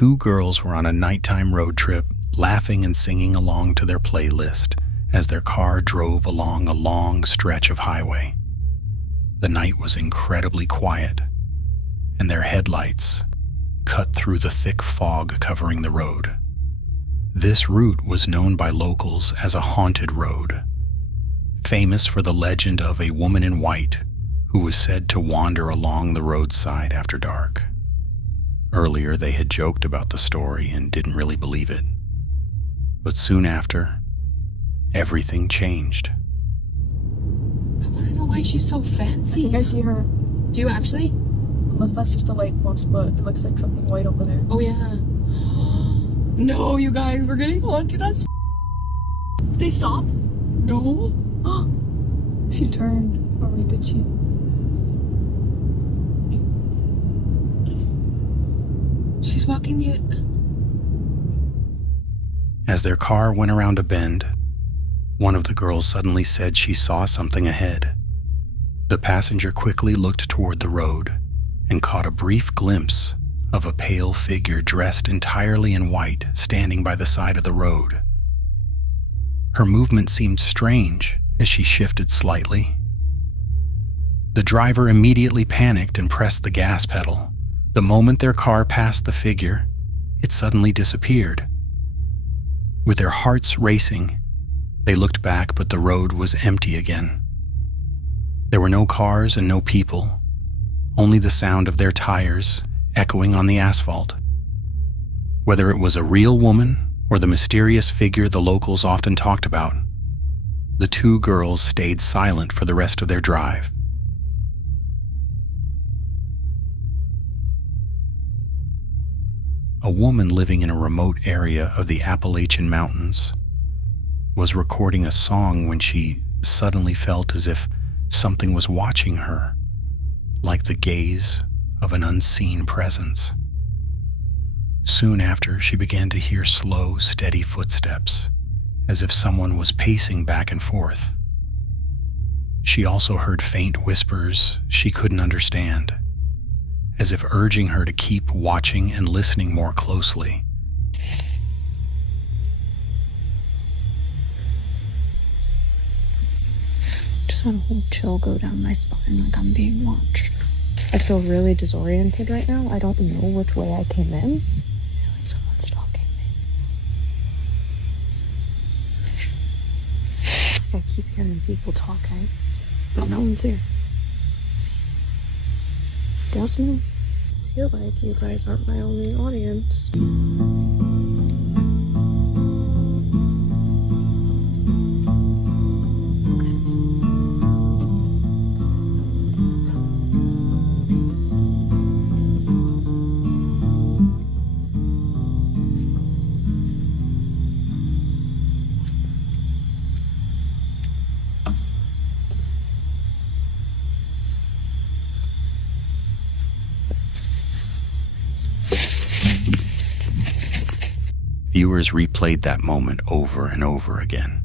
two girls were on a nighttime road trip, laughing and singing along to their playlist as their car drove along a long stretch of highway. The night was incredibly quiet, and their headlights cut through the thick fog covering the road. This route was known by locals as a haunted road, famous for the legend of a woman in white who was said to wander along the roadside after dark. Earlier, they had joked about the story and didn't really believe it. But soon after, everything changed. I want to know why she's so fancy. I think I see her. Do you actually? Unless that's just a light post, but it looks like something white over there. Oh, yeah. No, you guys, we're getting haunted. Did they stop? No. She turned. Or wait, did she? She's walking the... As their car went around a bend, one of the girls suddenly said she saw something ahead. The passenger quickly looked toward the road and caught a brief glimpse of a pale figure dressed entirely in white standing by the side of the road. Her movement seemed strange as she shifted slightly. The driver immediately panicked and pressed the gas pedal. The moment their car passed the figure, it suddenly disappeared. With their hearts racing, they looked back, but the road was empty again. There were no cars and no people, only the sound of their tires echoing on the asphalt. Whether it was a real woman or the mysterious figure the locals often talked about, the two girls stayed silent for the rest of their drive. A woman living in a remote area of the Appalachian Mountains was recording a song when she suddenly felt as if something was watching her, like the gaze of an unseen presence. Soon after, she began to hear slow, steady footsteps, as if someone was pacing back and forth. She also heard faint whispers she couldn't understand, as if urging her to keep watching and listening more closely. Just had a whole chill go down my spine like I'm being watched. I feel really disoriented right now. I don't know which way I came in. I feel like someone's stalking me. I keep hearing people talking, but no one's here. See? Just me. I feel like you guys aren't my only audience. Viewers replayed that moment over and over again.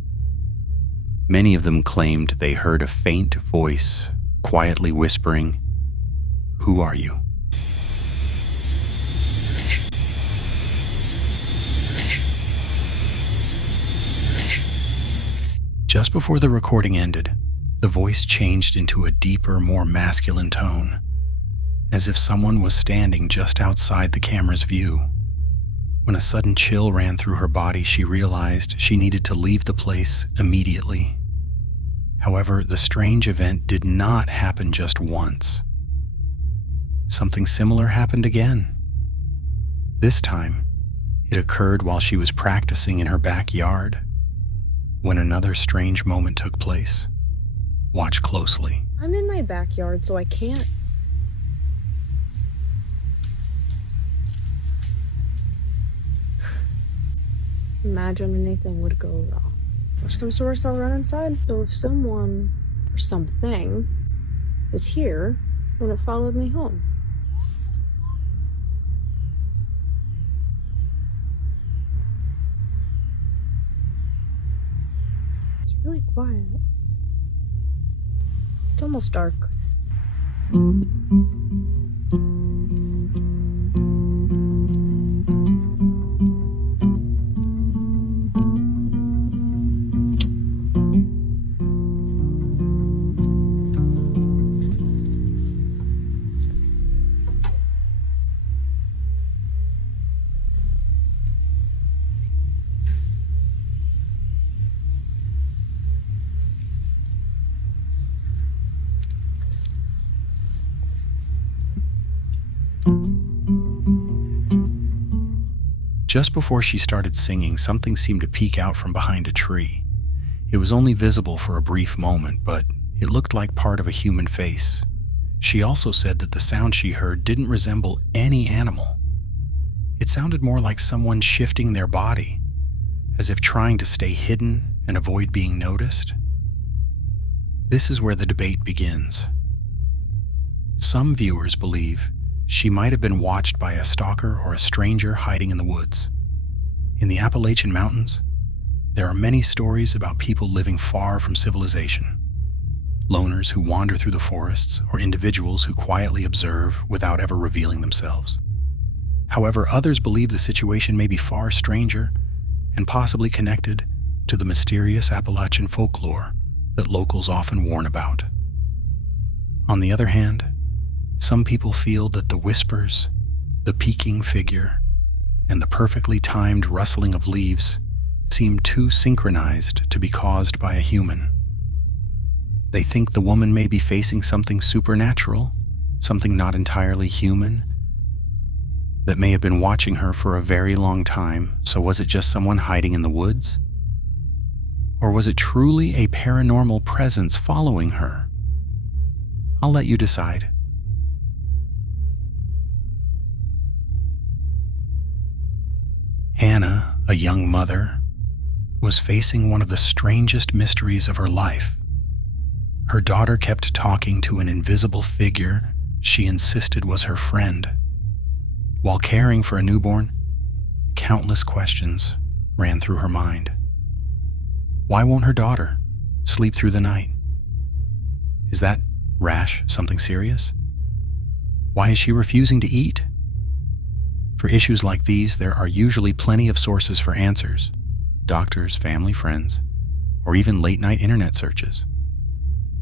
Many of them claimed they heard a faint voice quietly whispering, "Who are you?" Just before the recording ended, the voice changed into a deeper, more masculine tone, as if someone was standing just outside the camera's view. When a sudden chill ran through her body, she realized she needed to leave the place immediately. However, the strange event did not happen just once. Something similar happened again. This time, it occurred while she was practicing in her backyard, when another strange moment took place. Watch closely. I'm in my backyard, so I can't. Imagine anything would go wrong. Worst comes to worst, I'll run inside. So if someone or something is here, then it followed me home. It's really quiet. It's almost dark. Just before she started singing, something seemed to peek out from behind a tree. It was only visible for a brief moment, but it looked like part of a human face. She also said that the sound she heard didn't resemble any animal. It sounded more like someone shifting their body, as if trying to stay hidden and avoid being noticed. This is where the debate begins. Some viewers believe she might have been watched by a stalker or a stranger hiding in the woods. In the Appalachian Mountains, there are many stories about people living far from civilization. Loners who wander through the forests, or individuals who quietly observe without ever revealing themselves. However, others believe the situation may be far stranger and possibly connected to the mysterious Appalachian folklore that locals often warn about. On the other hand, some people feel that the whispers, the peeking figure, and the perfectly timed rustling of leaves seem too synchronized to be caused by a human. They think the woman may be facing something supernatural, something not entirely human, that may have been watching her for a very long time. So was it just someone hiding in the woods? Or was it truly a paranormal presence following her? I'll let you decide. Hannah, a young mother, was facing one of the strangest mysteries of her life. Her daughter kept talking to an invisible figure she insisted was her friend. While caring for a newborn, countless questions ran through her mind. Why won't her daughter sleep through the night? Is that rash something serious? Why is she refusing to eat? For issues like these, there are usually plenty of sources for answers: doctors, family, friends, or even late-night internet searches.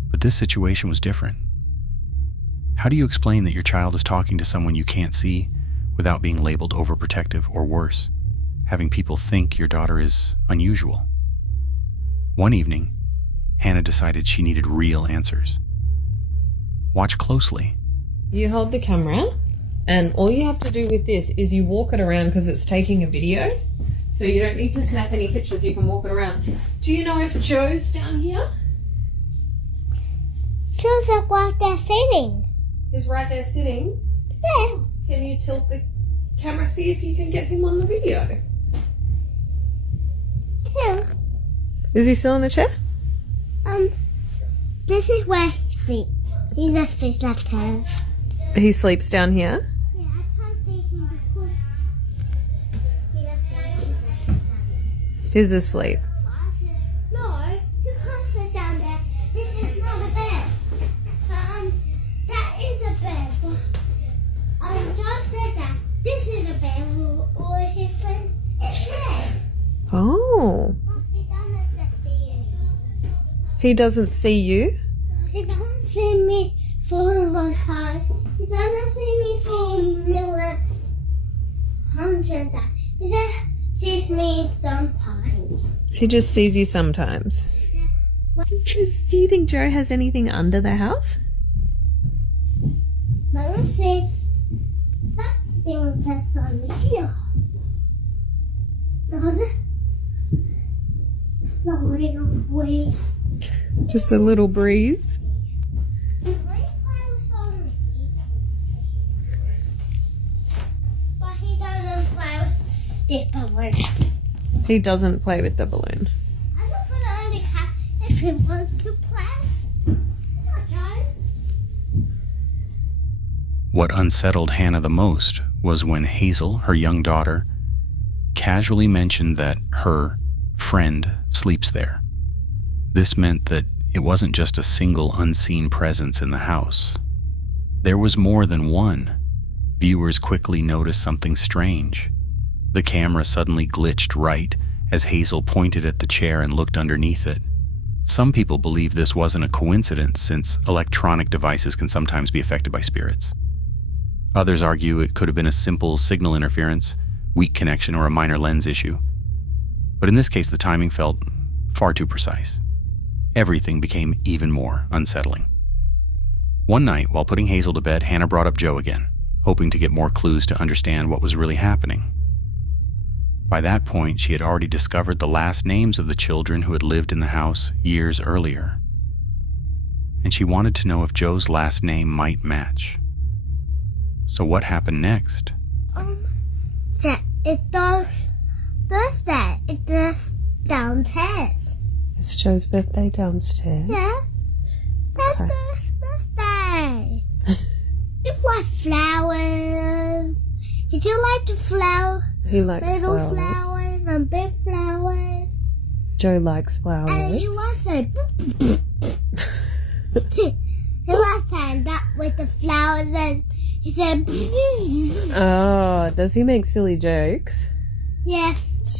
But this situation was different. How do you explain that your child is talking to someone you can't see without being labeled overprotective or worse, having people think your daughter is unusual? One evening, Hannah decided she needed real answers. Watch closely. You hold the camera, and all you have to do with this is you walk it around because it's taking a video. So you don't need to snap any pictures, you can walk it around. Do you know if Joe's down here? Joe's right there sitting. He's right there sitting. Yeah. Can you tilt the camera, see if you can get him on the video? Yeah. Is he still in the chair? This is where he sleeps. He just sits like that. He sleeps down here. Yeah, I can't see him because he just He's asleep. No, you can't sit down there. This is not a bed. That is a bed. Just said that. This is a bed or his friend's bed. Oh. He doesn't see you. He doesn't see you? He doesn't see me for a long time. He doesn't see me for millions, hundreds. He just sees me sometimes. He just sees you sometimes. Do you think Joe has anything under the house? Mama says something that's on here. No, the little breeze. Just a little breeze. But he doesn't play with the balloon. He doesn't play with the balloon. I don't put it on the cat if he wants to play. Okay. What unsettled Hannah the most was when Hazel, her young daughter, casually mentioned that her friend sleeps there. This meant that it wasn't just a single unseen presence in the house. There was more than one. Viewers quickly noticed something strange. The camera suddenly glitched right as Hazel pointed at the chair and looked underneath it. Some people believe this wasn't a coincidence, since electronic devices can sometimes be affected by spirits. Others argue it could have been a simple signal interference, weak connection, or a minor lens issue. But in this case, the timing felt far too precise. Everything became even more unsettling. One night, while putting Hazel to bed, Hannah brought up Joe again, hoping to get more clues to understand what was really happening. By that point, she had already discovered the last names of the children who had lived in the house years earlier. And she wanted to know if Joe's last name might match. So what happened next? It's Joe's birthday. It's downstairs. It's Joe's birthday downstairs. Yeah. That's Okay. Joe's birthday. It's like flowers. Did you like the flower? He likes Little flowers. flowers and big flowers. Joe likes flowers. And he was like, he was saying that with the flowers and he said, Oh, does he make silly jokes? yeah.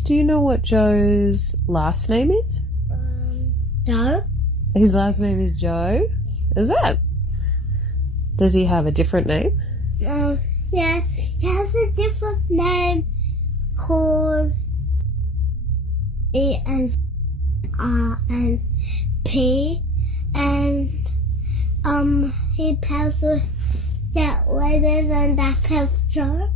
Do you know what Joe's last name is? No. His last name is Joe? Is that? Does he have a different name? Yeah. He has a different name called E and R and P, and he passed that later than that picture.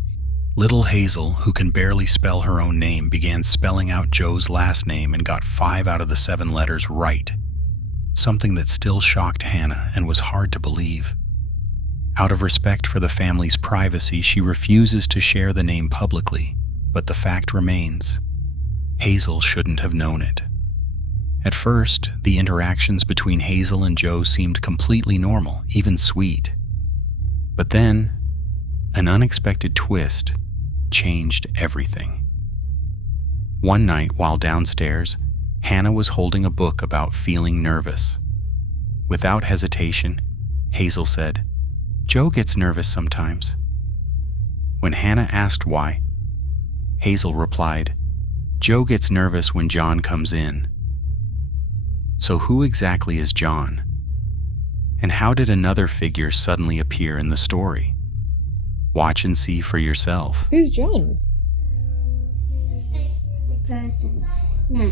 Little Hazel, who can barely spell her own name, began spelling out Joe's last name and got 5 out of the 7 letters right, something that still shocked Hannah and was hard to believe. Out of respect for the family's privacy, she refuses to share the name publicly, but the fact remains. Hazel shouldn't have known it. At first, the interactions between Hazel and Joe seemed completely normal, even sweet. But then, an unexpected twist changed everything. One night, while downstairs, Hannah was holding a book about feeling nervous. Without hesitation, Hazel said, "Joe gets nervous sometimes." When Hannah asked why, Hazel replied, "Joe gets nervous when John comes in." So who exactly is John? And how did another figure suddenly appear in the story? Watch and see for yourself. Who's John? Person. No.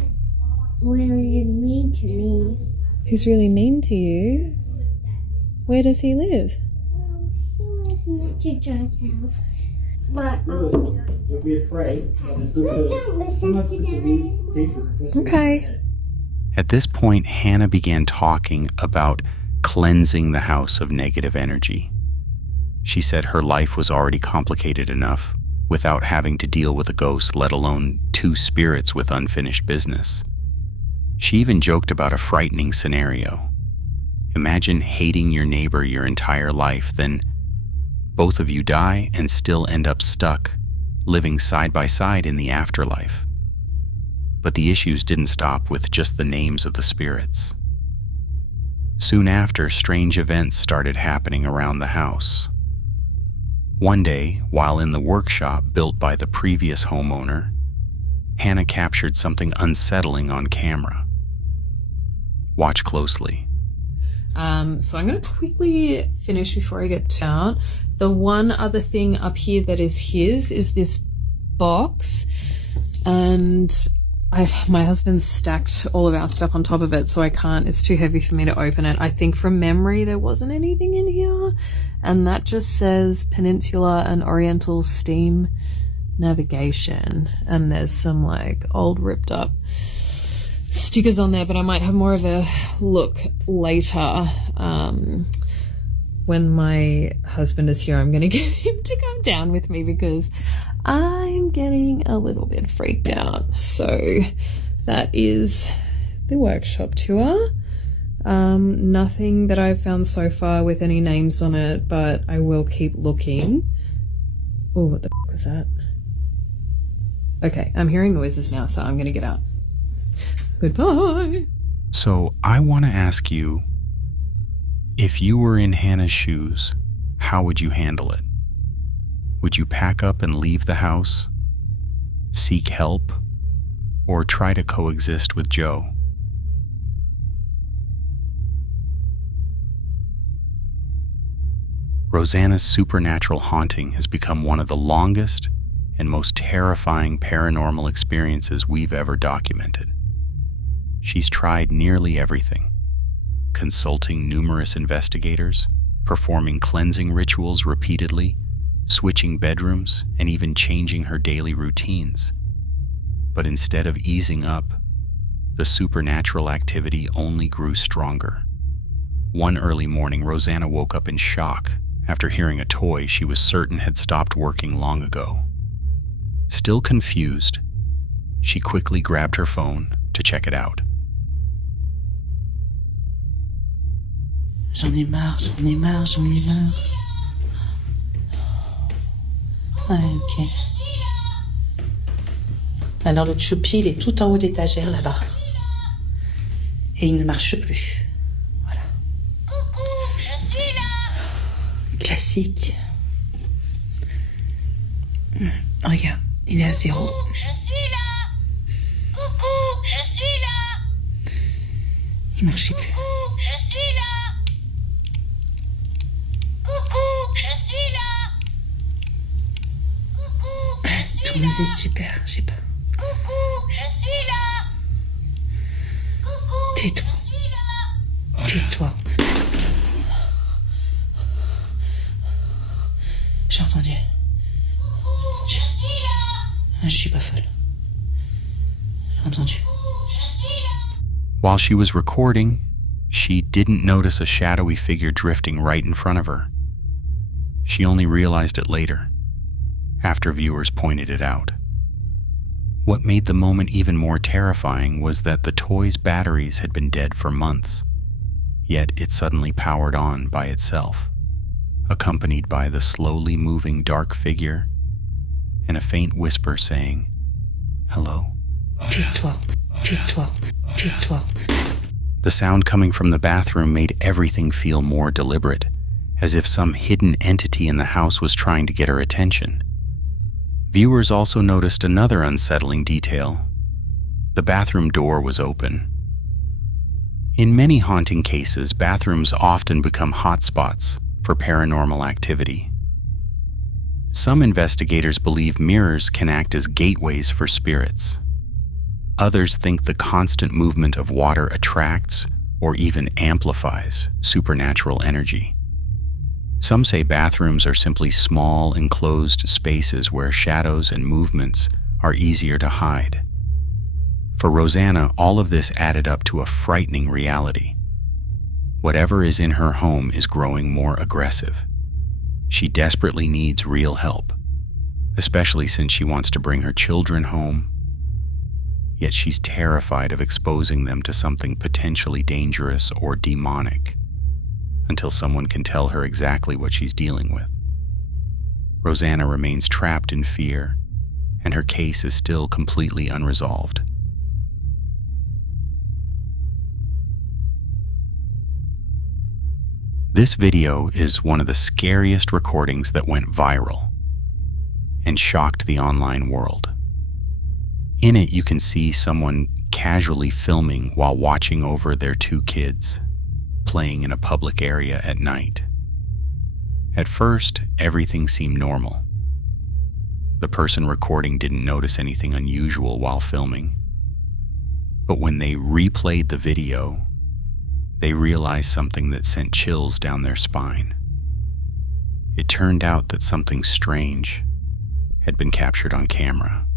Really mean to me. He's really mean to you. Where does he live? He was meant to Joe's house. But There'll be a tray. don't listen to them. Okay. At this point, Hannah began talking about cleansing the house of negative energy. She said her life was already complicated enough without having to deal with a ghost, let alone 2 spirits with unfinished business. She even joked about a frightening scenario. Imagine hating your neighbor your entire life, then both of you die and still end up stuck, living side by side in the afterlife. But the issues didn't stop with just the names of the spirits. Soon after, strange events started happening around the house. One day, while in the workshop built by the previous homeowner, Hannah captured something unsettling on camera. Watch closely. So I'm going to quickly finish before I get out. The one other thing up here that is his is this box, and my husband stacked all of our stuff on top of it, so I can't, it's too heavy for me to open it. I think from memory there wasn't anything in here, and that just says Peninsula and Oriental Steam Navigation, and there's some like old ripped up stickers on there, but I might have more of a look later. When my husband is here, I'm going to get him to come down with me because I'm getting a little bit freaked out. So that is the workshop tour. Nothing that I've found so far with any names on it, but I will keep looking. Oh, what the f was that? Okay, I'm hearing noises now, so I'm going to get out. Goodbye. So I want to ask you, if you were in Hannah's shoes, how would you handle it? Would you pack up and leave the house, seek help, or try to coexist with Joe? Rosanna's supernatural haunting has become one of the longest and most terrifying paranormal experiences we've ever documented. She's tried nearly everything, consulting numerous investigators, performing cleansing rituals repeatedly, switching bedrooms, and even changing her daily routines. But instead of easing up, the supernatural activity only grew stronger. One early morning, Rosanna woke up in shock after hearing a toy she was certain had stopped working long ago. Still confused, she quickly grabbed her phone to check it out. J'en ai marre, j'en ai marre, j'en ai marre. Ouais, ok. Alors le choupi, il est tout en haut de l'étagère là-bas. Et il ne marche plus. Voilà. Classique. Regarde, il est à 0. Il marchait plus. Tout le monde est super, j'ai pas. Tais-toi. Tais-toi. J'ai entendu. Je suis pas folle. J'ai entendu. While she was recording, she didn't notice a shadowy figure drifting right in front of her. She only realized it later, after viewers pointed it out. What made the moment even more terrifying was that the toy's batteries had been dead for months, yet it suddenly powered on by itself, accompanied by the slowly moving dark figure and a faint whisper saying, "Hello." Tais-toi. Tais-toi. Tais-toi. The sound coming from the bathroom made everything feel more deliberate, as if some hidden entity in the house was trying to get her attention. Viewers also noticed another unsettling detail. The bathroom door was open. In many haunting cases, bathrooms often become hotspots for paranormal activity. Some investigators believe mirrors can act as gateways for spirits. Others think the constant movement of water attracts or even amplifies supernatural energy. Some say bathrooms are simply small, enclosed spaces where shadows and movements are easier to hide. For Rosanna, all of this added up to a frightening reality. Whatever is in her home is growing more aggressive. She desperately needs real help, especially since she wants to bring her children home. Yet she's terrified of exposing them to something potentially dangerous or demonic until someone can tell her exactly what she's dealing with. Rosanna remains trapped in fear, and her case is still completely unresolved. This video is one of the scariest recordings that went viral and shocked the online world. In it, you can see someone casually filming while watching over their 2 kids, playing in a public area at night. At first, everything seemed normal. The person recording didn't notice anything unusual while filming. But when they replayed the video, they realized something that sent chills down their spine. It turned out that something strange had been captured on camera.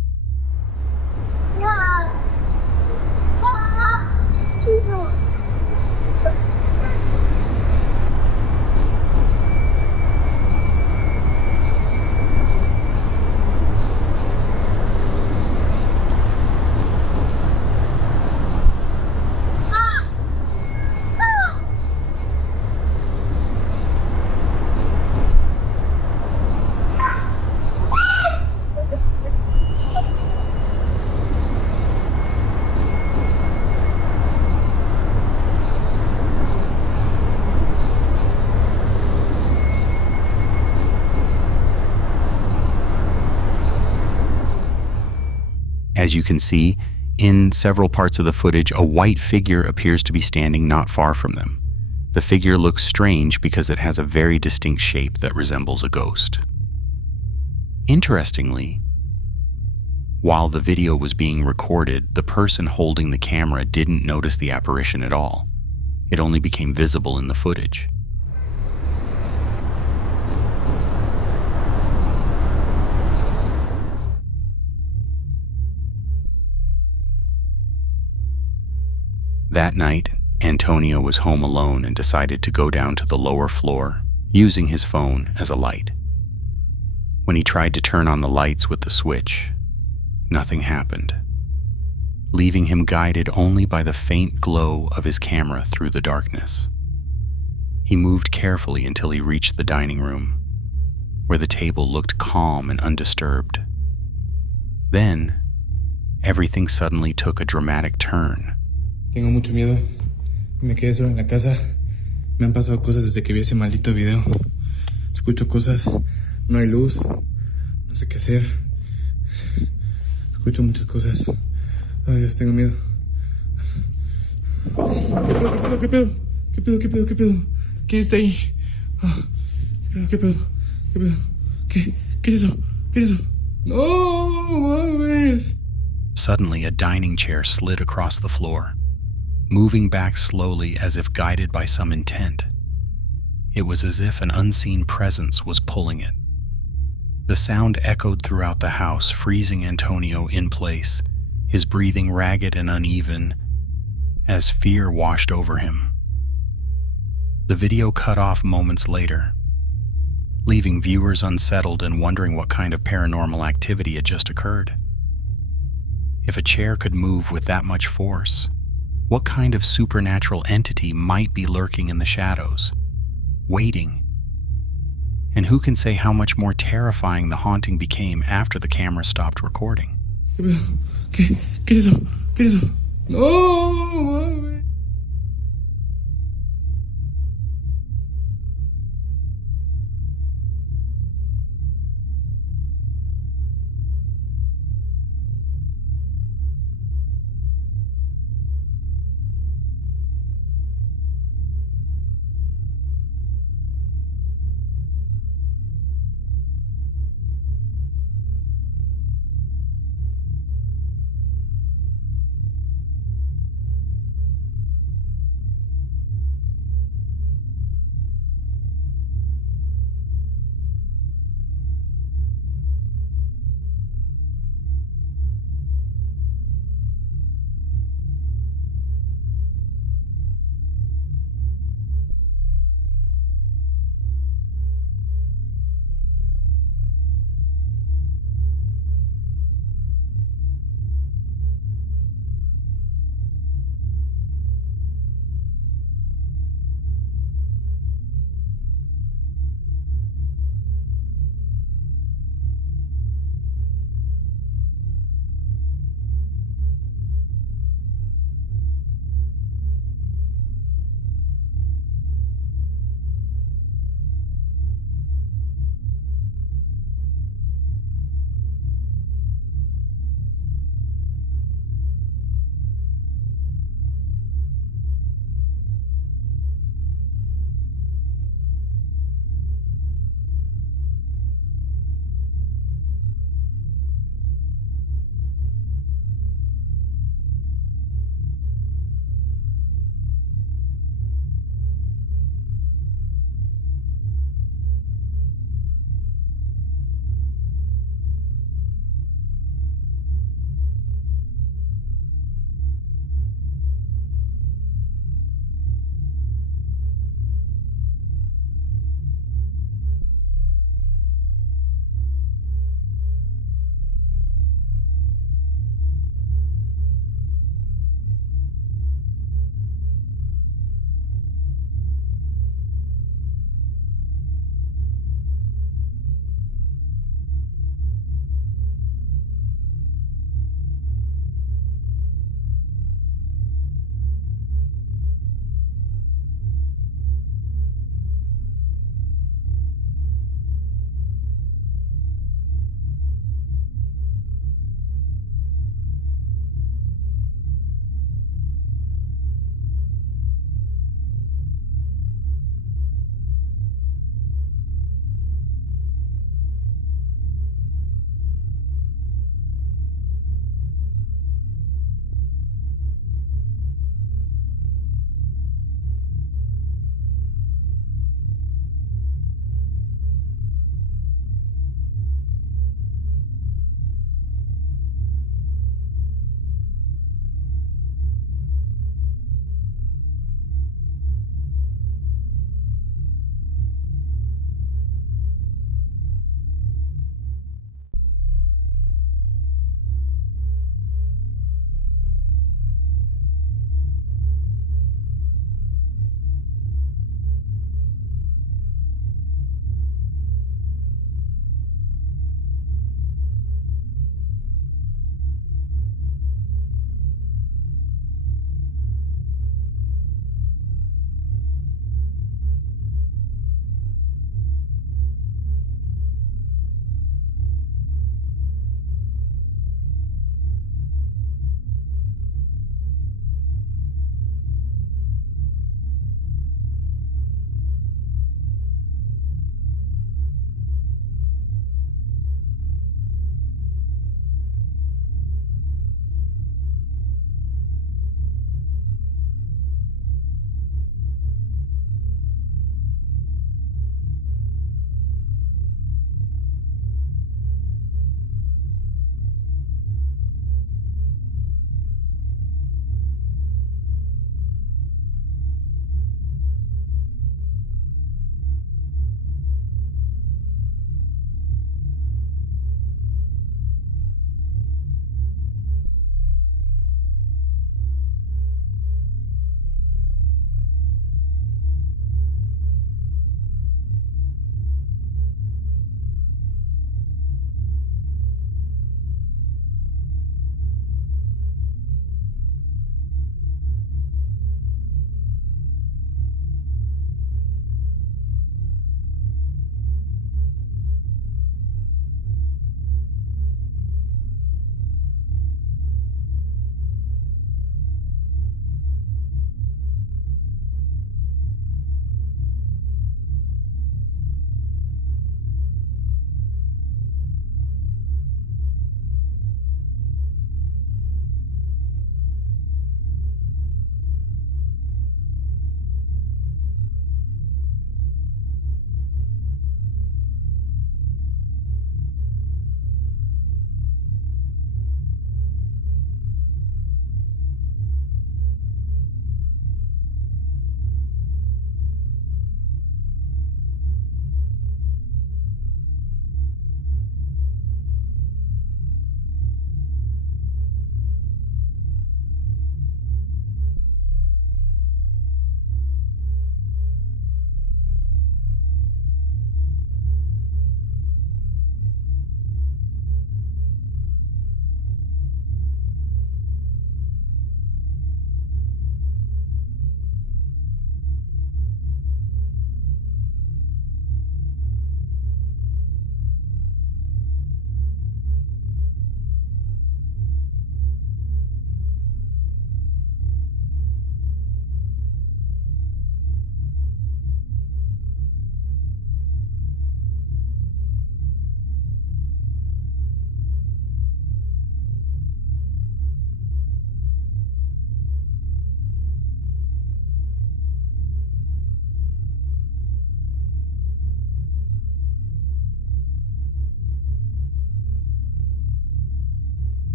As you can see, in several parts of the footage, a white figure appears to be standing not far from them. The figure looks strange because it has a very distinct shape that resembles a ghost. Interestingly, while the video was being recorded, the person holding the camera didn't notice the apparition at all. It only became visible in the footage. That night, Antonio was home alone and decided to go down to the lower floor, using his phone as a light. When he tried to turn on the lights with the switch, nothing happened, leaving him guided only by the faint glow of his camera through the darkness. He moved carefully until he reached the dining room, where the table looked calm and undisturbed. Then, everything suddenly took a dramatic turn. Tengo mucho miedo. Me quedé solo en la casa. Me han pasado cosas desde que vi ese maldito video. Escucho cosas. No hay luz. No sé qué hacer. Escucho muchas cosas. Ay, Dios, tengo miedo. ¿Qué pedo? ¿Qué pedo? ¿Qué pedo? ¿Qué pedo? ¿Quién está ahí? ¿Qué pedo? ¿Qué pedo? ¿Qué es eso? ¿Qué es eso? No mames. Suddenly, a dining chair slid across the floor, moving back slowly as if guided by some intent. It was as if an unseen presence was pulling it. The sound echoed throughout the house, freezing Antonio in place, his breathing ragged and uneven, as fear washed over him. The video cut off moments later, leaving viewers unsettled and wondering what kind of paranormal activity had just occurred. If a chair could move with that much force, what kind of supernatural entity might be lurking in the shadows, waiting? And who can say how much more terrifying the haunting became after the camera stopped recording? ¿Qué es eso? ¿Qué es eso? No mames.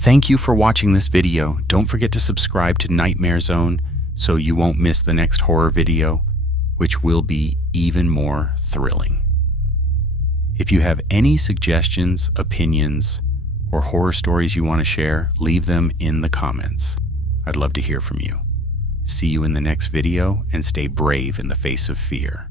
Thank you for watching this video. Don't forget to subscribe to Nightmare Zone so you won't miss the next horror video, which will be even more thrilling. If you have any suggestions, opinions, or horror stories you want to share, leave them in the comments. I'd love to hear from you. See you in the next video, and stay brave in the face of fear.